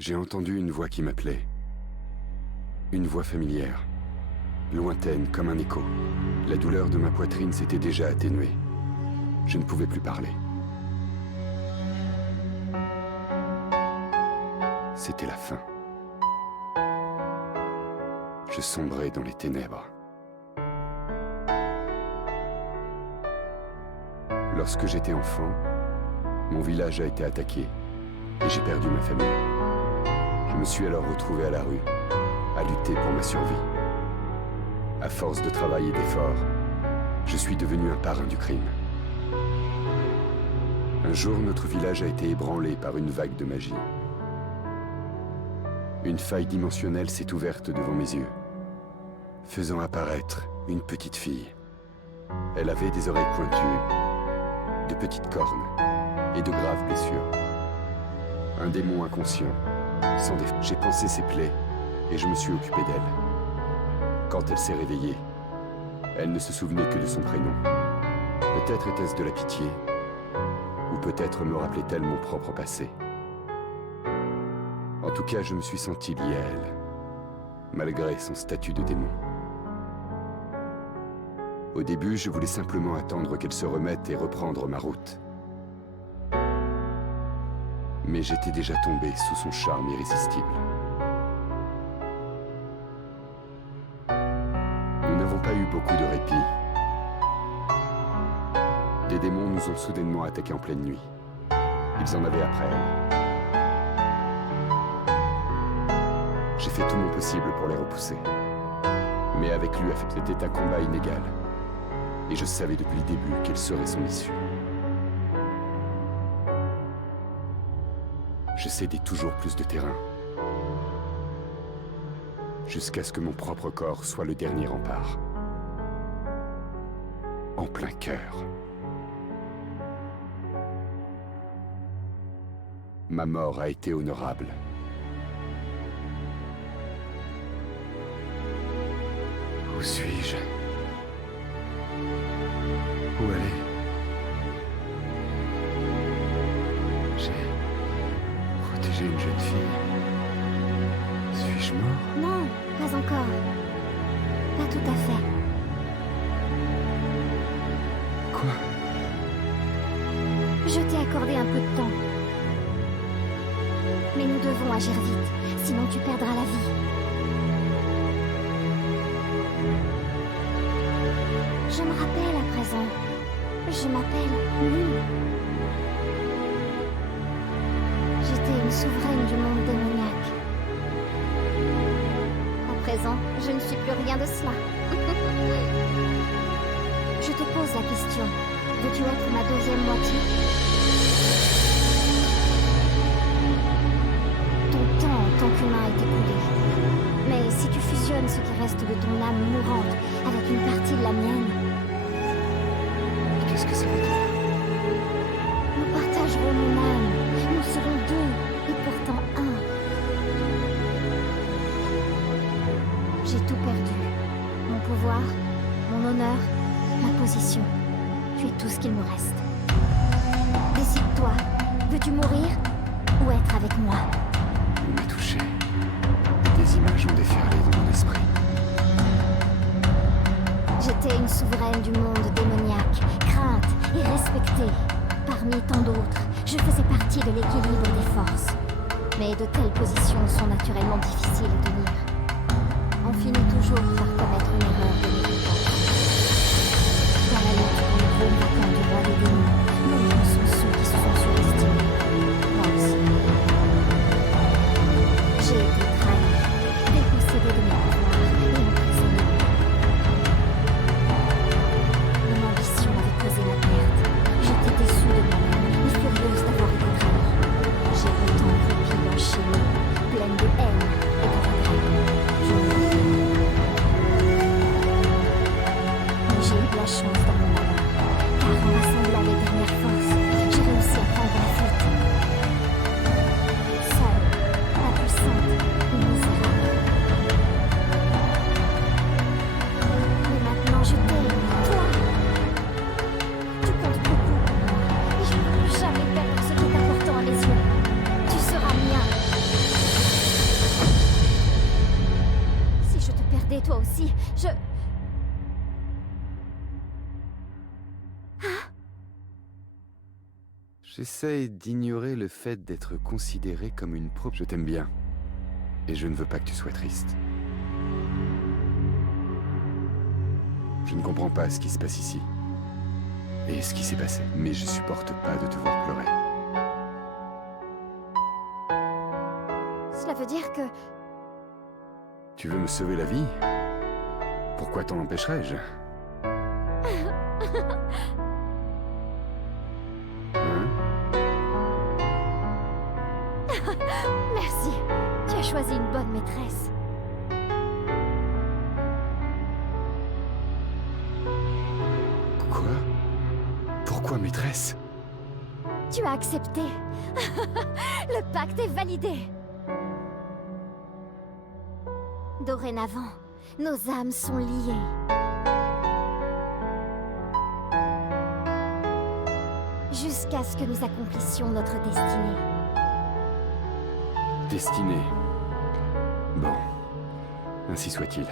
J'ai entendu une voix qui m'appelait. Une voix familière, lointaine comme un écho. La douleur de ma poitrine s'était déjà atténuée. Je ne pouvais plus parler. C'était la fin. Je sombrais dans les ténèbres. Lorsque j'étais enfant, mon village a été attaqué et j'ai perdu ma famille. Je me suis alors retrouvé à la rue, à lutter pour ma survie. À force de travail et d'efforts, je suis devenu un parrain du crime. Un jour, notre village a été ébranlé par une vague de magie. Une faille dimensionnelle s'est ouverte devant mes yeux, faisant apparaître une petite fille. Elle avait des oreilles pointues, de petites cornes et de graves blessures. Un démon inconscient, sans défaut. J'ai pansé ses plaies et je me suis occupé d'elle. Quand elle s'est réveillée, elle ne se souvenait que de son prénom. Peut-être était-ce de la pitié, ou peut-être me rappelait-elle mon propre passé. En tout cas, je me suis senti lié à elle, malgré son statut de démon. Au début, je voulais simplement attendre qu'elle se remette et reprendre ma route. Mais j'étais déjà tombé sous son charme irrésistible. Nous n'avons pas eu beaucoup de répit. Des démons nous ont soudainement attaqués en pleine nuit. Ils en avaient après elle. J'ai fait tout mon possible pour les repousser. Mais avec lui, c'était un combat inégal. Et je savais depuis le début quelle serait son issue. Je cédais toujours plus de terrain. Jusqu'à ce que mon propre corps soit le dernier rempart. En plein cœur. Ma mort a été honorable. Où suis-je? Où aller? J'ai protégé une jeune fille. Suis-je mort? Non, pas encore. Pas tout à fait. Quoi? Je t'ai accordé un peu de temps. Mais nous devons agir vite, sinon tu perdras la vie. Je me rappelle à présent. Je m'appelle Lune. J'étais une souveraine du monde démoniaque. À présent, je ne suis plus rien de cela. Je te pose la question. Veux-tu être ma deuxième moitié? Ton temps en tant qu'humain est écoulé. Mais si tu fusionnes ce qui reste de ton âme mourante avec une partie de la mienne, Qu'est-ce que ça veut dire? nous partagerons mon âme. Nous serons deux et pourtant un. J'ai tout perdu. Mon pouvoir, mon honneur, ma position. Tu es tout ce qu'il me reste. Décide-toi. Veux-tu mourir ou être avec moi? Il m'a touché. Des images ont déferlé dans mon esprit. J'étais une souveraine du monde démoniaque, crainte et respectée. Parmi tant d'autres, je faisais partie de l'équilibre des forces. Mais de telles positions sont naturellement difficiles à tenir. On finit toujours par commettre une erreur de négligence. Dans la lutte pour le trône vacant du roi des démons, nombreux sont ceux qui se sont surestimés. Moi aussi. J'ai été trahi, dépossédée de mes pouvoirs et emprisonnée. Mon ambition avait causé ma perte. J'étais déçue de moi-même et furieuse d'avoir été trahie. J'ai autant croupi dans chez nous, pleine de haine et de regret. Je me Mais j'ai eu de la chance dans mon malheur, car en rassemblant les dernières toi aussi. J'essaye d'ignorer le fait d'être considéré comme une proie. Je t'aime bien. Et je ne veux pas que tu sois triste. Je ne comprends pas ce qui se passe ici. Et ce qui s'est passé. Mais je supporte pas de te voir pleurer. Cela veut dire que... Tu veux me sauver la vie? Pourquoi t'en empêcherais-je? Hein? Merci. Tu as choisi une bonne maîtresse. Quoi? Pourquoi maîtresse? Tu as accepté. Le pacte est validé. Dorénavant, nos âmes sont liées. Jusqu'à ce que nous accomplissions notre destinée. Destinée. Bon, ainsi soit-il.